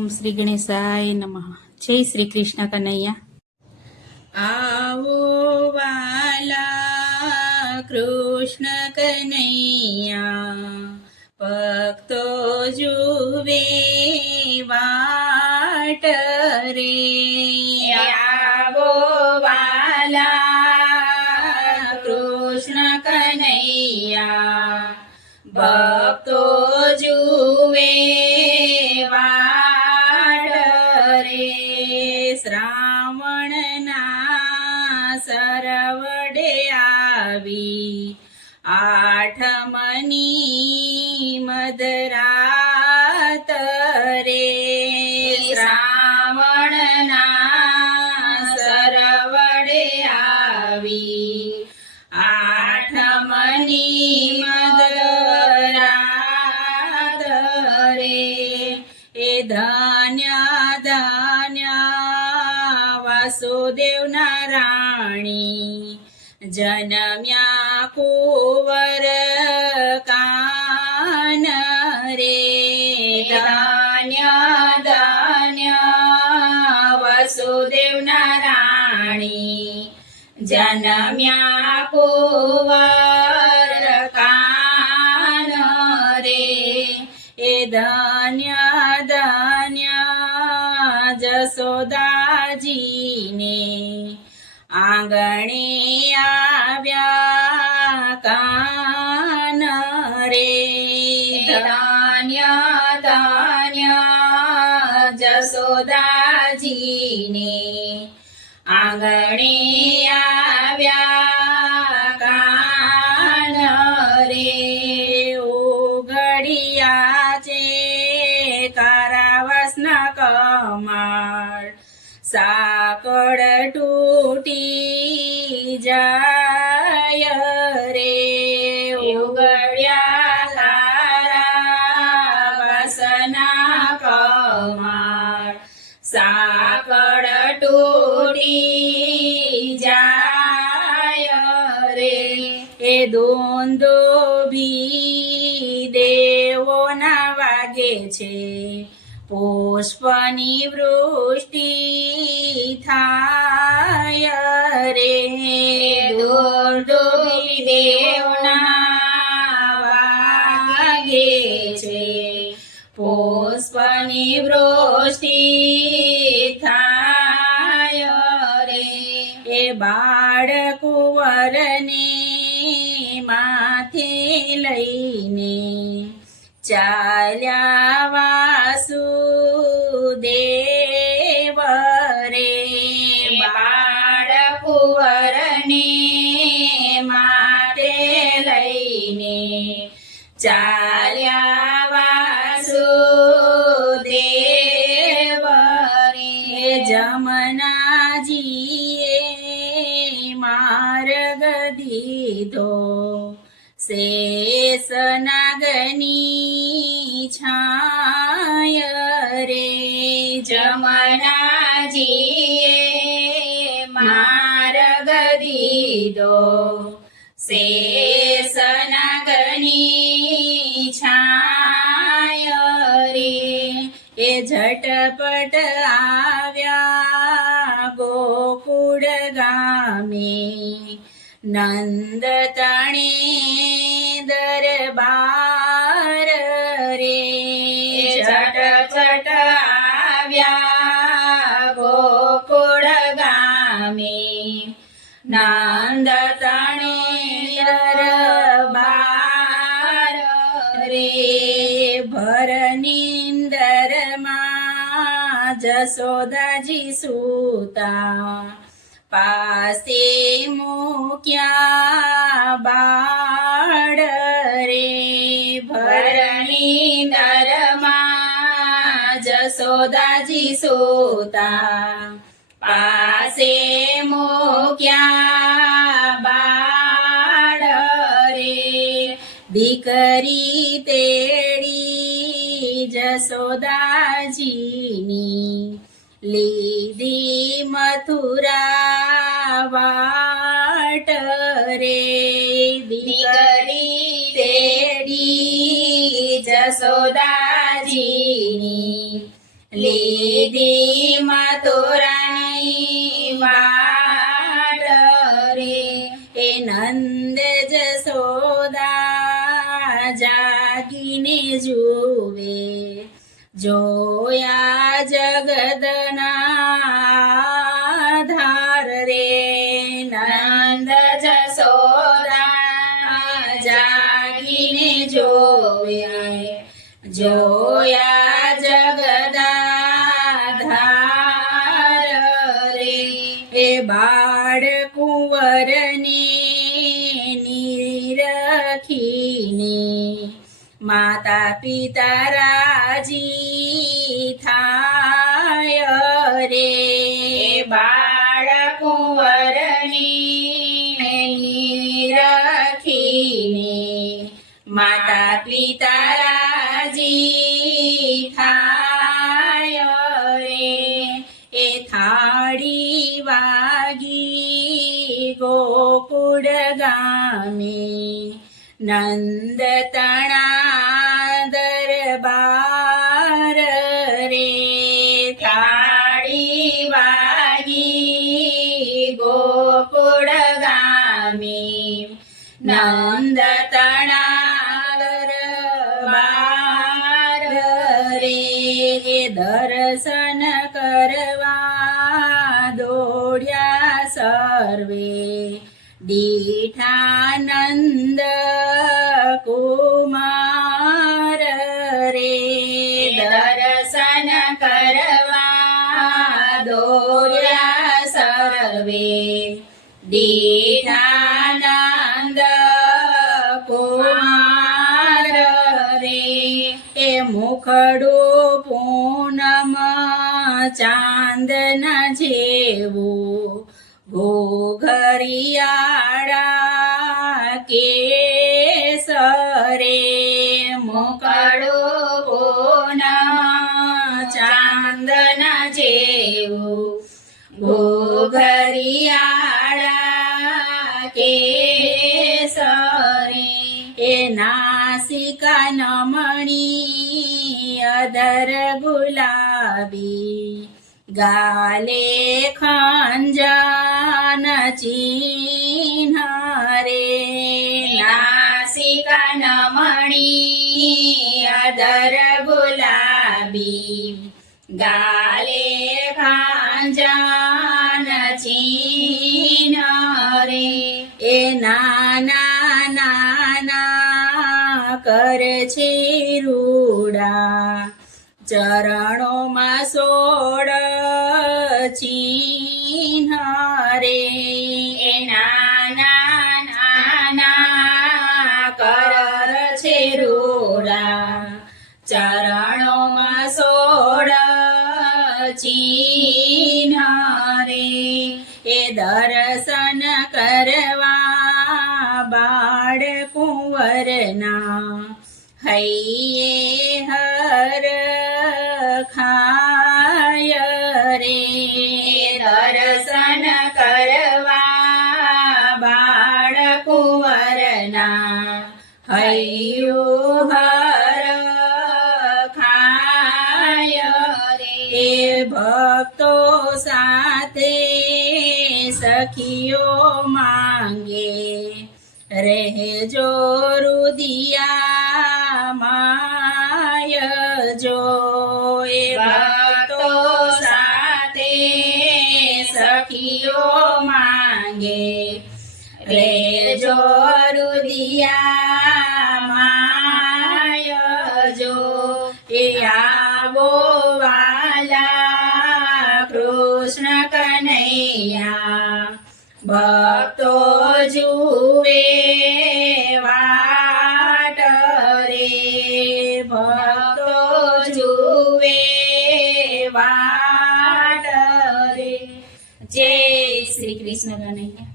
ઓમ શ્રી ગણેશાય નમઃ. જય શ્રી કૃષ્ણ કનૈયા. આવો વાલા કૃષ્ણ કનૈયા, ભક્તો જુવે વાટ રે. આવો વાલા કૃષ્ણ કનૈયા, ભક્તો જુવે વાટ રે. શ્રાવણના સરવડે આવી આઠમની મધરાત રે. શ્રાવણના સરવડે આવી આઠમની મધરાત રે. એ ધન્ય ધન્ય વાસુદેવના રાણી, જન્મ્યા કુંવર કાન રે. ધન્ય ધન્ય વાસુદેવના રાણી, જન્મ્યા કુંવર કાન રે. એ ધન્ય ધન્ય જશોદાજીને આંગણે આવ્યા કાન રે. ધન્ય ધન્ય જશોદાજીને આંગણે આવ્યા કાન રે. ઉઘડિયા છે કારાવાસના કમાળ, સાકળ તૂટી જાય રે. ઉઘડ્યા કારાવાસના કમાળ, સાકળ તૂટી જાય રે. એ દોંદોભી દેવોના વાગે છે, પુષ્પની વૃષ્ટિ થાય રે. દોંદોભી દેવોના વાગે છે, પુષ્પની વૃષ્ટિ થાય રે. એ બાળકુંવરને માથે લઈને ચાલ્યા વાસુદેવ રે. બાળકુંવરને માથે લઈને ચાલ્યા વાસુદેવ રે. જમનાજીએ માર્ગ દીધો, શેષ નાગની છાય રે. જમનાજીએ માર્ગ દીધો, શેષ નાગની છાય રે. એ ઝટપટ આવ્યા ગોકુળ ગામે, નંદ તણે દરબાર રે. ઝટપટ આવ્યા ગોકુળ ગામે, નંદ તણે દરબાર રે. ભર નિંદરમાં જશોદાજી સૂતા, પાસે મૂક્યા બાળ રે. ભરની નરમાં જશોદાજી સૂતા, પાસે મૂક્યા બાળ રે. દીકરી તેડી જશોદાજીની, લીધી મથુરા વાટ રે. દીકરી તેડી જશોદાજીની, લીધી મથુરાની વાટ રે. એ નંદ જશોદા જાગીને જુએ, જોયા જગદના ધાર રે. નંદ જશોદા જાગીને જોવે, જોયા જગદાધાર રે. એ બાળ કુંવરને નિરખીને માતા પિતા રાજી થાય રે. બાળ કુંવરને નિરખીને માતા પિતા રાજી થાય રે. એ થાળી વાગી ગોકુળ ગામે, નંદ તણા દરબાર રે. થાળી વાગી ગોકુળ ગામે, નંદ તણા દરબાર રે. દર્શન કરવા દોડ્યા સર્વે, દીઠાનંદ કુમાર રે. દર્શન કરવા દોડ્યા સર્વે, દીઠાનંદ કુમાર રે. એ મુખડું પૂનમ ચાંદના જેવું, ઘોઘરિયાળા કેસરે. મુખડું પૂનમ ચાંદના જેવું, ઘોઘરિયાળા કેસરે. એ નાસિકા નમણી અધર ગુલાબી, ગાલે ખંજન ચિહ્ન રે. નાસિકા નમણી અધર ગુલાબી, ગાલે ખંજન ચિહ્ન રે. એ નાના નાના કર છે રૂડા, ચરણોમાં સોળ ચિહ્ન રે. એ નાના નાના કર છે રૂડા, ચરણોમાં સોળ ચિહ્ન રે. એ દર્શન કરવા બાળ કુંવરના હૈયે હર ખાય રે. દર્શન કરવા બાળ કુંવરના હૈયું હર ખાય રે. એ ભક્તો સાથે સખીઓ માંગે, રહેજો રુદિયા માય જો. એ ભક્તો સાથે સખીઓ માંગે, રહેજો રુદિયા માય જો. એ આવો વાલા કૃષ્ણ કનૈયા, ભક્તો જુએ વાટ રે. ભક્તો જુએ વાટ રે. જય શ્રી કૃષ્ણ કનૈયા.